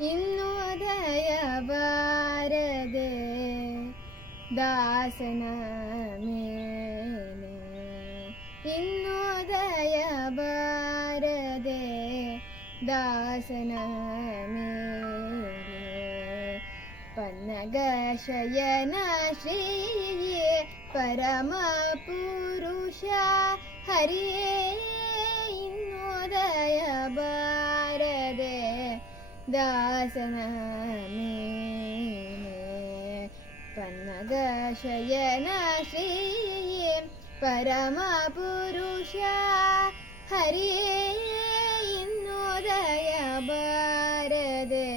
ಇನ್ನೋದಯ ಬಾರದೆ ದಾಸನ ಮೇಲೆ ಇನ್ನೋದಯ ಬಾರದೆ ದಾಸನ ಮೇಲೆ ಪನ್ನಗ ಶಯನ ಶ್ರೀಯೇ ಪರಮ ദാസനമേ പന്നദശയന ശ്രീ പരമപുരുഷ ഹരി ഇന്നോദയ ഭാരതേ.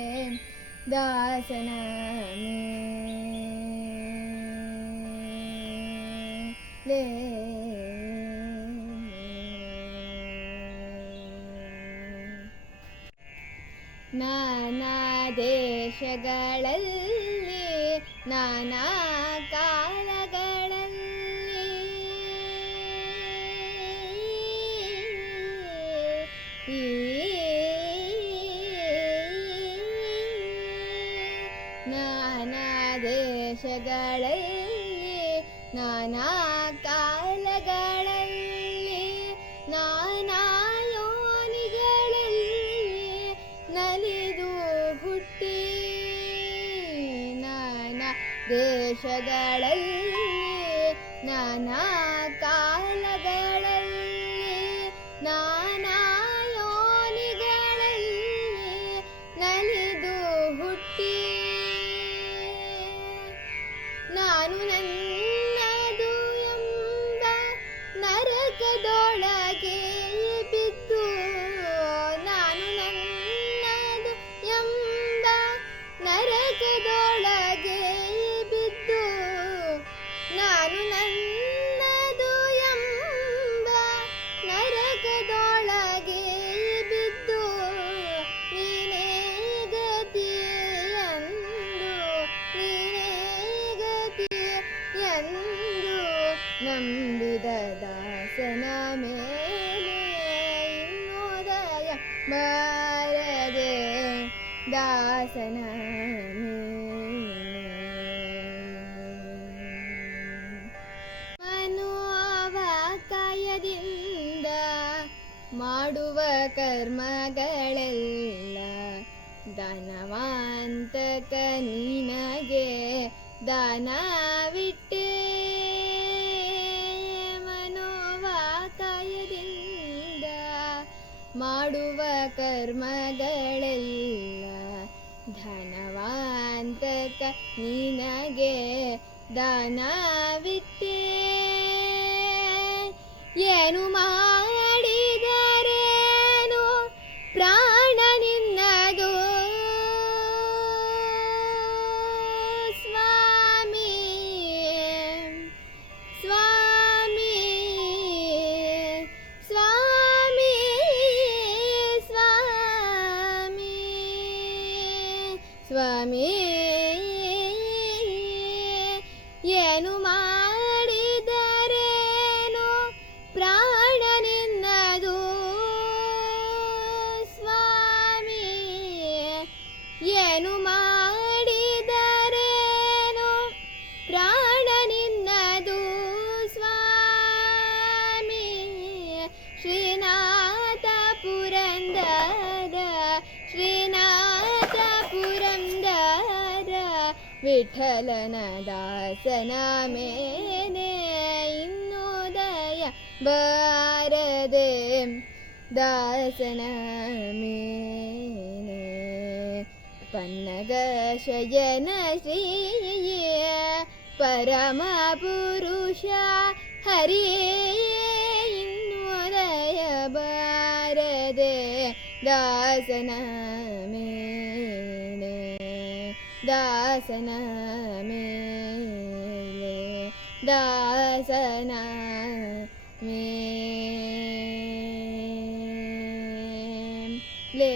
ನಾನಾ ದೇಶಗಳಲ್ಲಿ ನಾನಾ ಕಾಲಗಳಲ್ಲಿ ಈ ನಾನಾ ದೇಶಗಳಲ್ಲಿ ನಾನಾ ಕಾಲಗಳಲ್ಲಿ ಹುಟ್ಟಿ ನಾನಾ ದೇಶಗಳಲ್ಲಿ ನಾನಾ ಮಾರದೆ ದಾಸನ ಮನೋವಾಕಾಯದಿಂದ ಮಾಡುವ ಕರ್ಮಗಳೆಲ್ಲ ಧನವಂತಕ ನಿನಗೆ ದಾನವಿಟ್ಟೆ. ಮಾಡುವ ಕರ್ಮಗಳೆಲ್ಲ ಧನವಾಂತಕ ನಿನಗೆ ದಾನವಿತ್ತೇ. ಏನು ಮಾಡಿದರೇನು ಸ್ವಾಮಿ. ಏನು ಮಾಡಿದರೇನು? ಪ್ರಾಣ ನಿನ್ನದು. ಸ್ವಾಮಿ ಏನು ಮಾಡಿದರೇನು? ಪ್ರಾಣ ನಿನ್ನದು. ಸ್ವಾಮಿ ಶ್ರೀನಾಥ വിഠലനദാസനമേനെ ഇന്നുദയ ഭാരതേ ദാസനമേനെ പന്നകശയന ശ്രീ പരമപുരുഷ ഹരിയേ ഇന്നുദയ ഭാരതേ ദാസനമേ ദാസനമേലേ ദാസന മേ ലേ